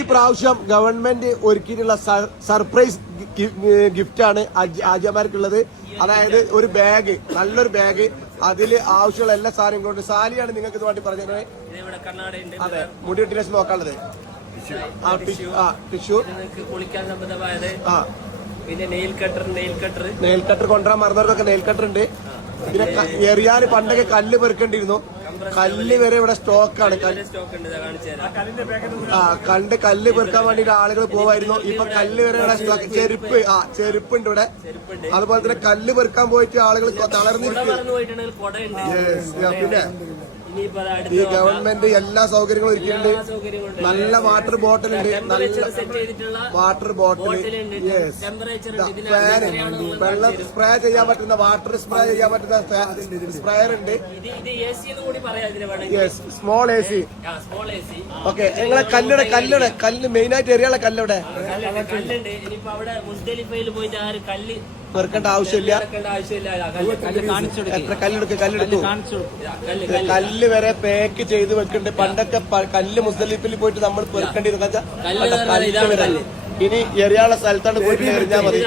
ഈ പ്രാവശ്യം government ഒരുക്കിയിട്ടുള്ള surprise gift ആണ് ആജിമാർക്കുള്ളത്. അതായത് ഒരു ബാഗ്, നല്ലൊരു ബാഗ്, അതിൽ ആവശ്യമുള്ള എല്ലാ സാധനങ്ങളും. സാലിയാണ് നിങ്ങൾക്ക് ഇത് വേണ്ടി പറഞ്ഞത്. അതെ, മുടി വെട്ടിനേഷൻ നോക്കാനുള്ളത്. ടിഷ്യൂ, കുളിക്കാൻ സംബന്ധമായത്, പിന്നെ നെയിൽ കട്ടർ കൊണ്ടുവരാൻ മറന്നവർക്കൊക്കെ നെയിൽ കട്ടർ ഉണ്ട്. പിന്നെ എറിയാൻ പണ്ടൊക്കെ കല്ല് പെറുക്കേണ്ടിയിരുന്നു. കല്ല് വരെ ഇവിടെ സ്റ്റോക്കാണ്. കല്ല് പെറുക്കാൻ വേണ്ടിട്ട് ആളുകൾ പോവായിരുന്നു. ഇപ്പൊ കല്ല് വരെ ഇവിടെ സ്റ്റോക്ക്. ചെരുപ്പുണ്ട് ഇവിടെ. അതുപോലെ തന്നെ കല്ല് പെറുക്കാൻ പോയിട്ട് ആളുകൾ തളർന്നിരിക്കും. പിന്നെ ഈ ഗവൺമെന്റ് എല്ലാ സൗകര്യങ്ങളും ഒരുക്കിയിട്ടുണ്ട്. നല്ല വാട്ടർ ബോട്ടിൽ ഉണ്ട്. നല്ല വാട്ടർ ബോട്ടിൽ, ഫാൻ, വെള്ളം സ്പ്രേ ചെയ്യാൻ പറ്റുന്ന, വാട്ടർ സ്പ്രേ ചെയ്യാൻ പറ്റുന്ന സ്പ്രേയർ ഉണ്ട്. Small A C. ഓക്കെ, നിങ്ങളെ കല്ല് മെയിനായിട്ട് എറിയാനുള്ള കല്ലുടെ പെറുക്കേണ്ട ആവശ്യമില്ല. എത്ര കല്ലെടുത്തു കല്ല് വരെ പാക്ക് ചെയ്ത് വെക്കുന്നുണ്ട്. പണ്ടൊക്കെ കല്ല് മുസ്തലിഫിൽ പോയിട്ട് നമ്മൾ പെറുക്കേണ്ടിരുന്ന കല്ല് വരെ ഇനി എറിയാനുള്ള സ്ഥലത്താണ് പോയിട്ട് എറിഞ്ഞാൽ മതി.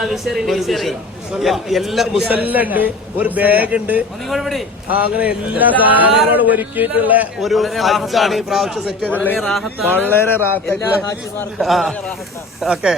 എല്ലാ മുസല്ലുണ്ട്, ഒരു ബാഗ് ഉണ്ട്, അങ്ങനെ എല്ലാ സാധനങ്ങളും ഒരുക്കിയിട്ടുള്ള ഒരു ഹജ്ജാണ് ഈ പ്രാവശ്യം സെറ്റ് ചെയ്തിട്ടുള്ളത്. വളരെ റാഹത്തായിട്ടുള്ള. ഓക്കെ.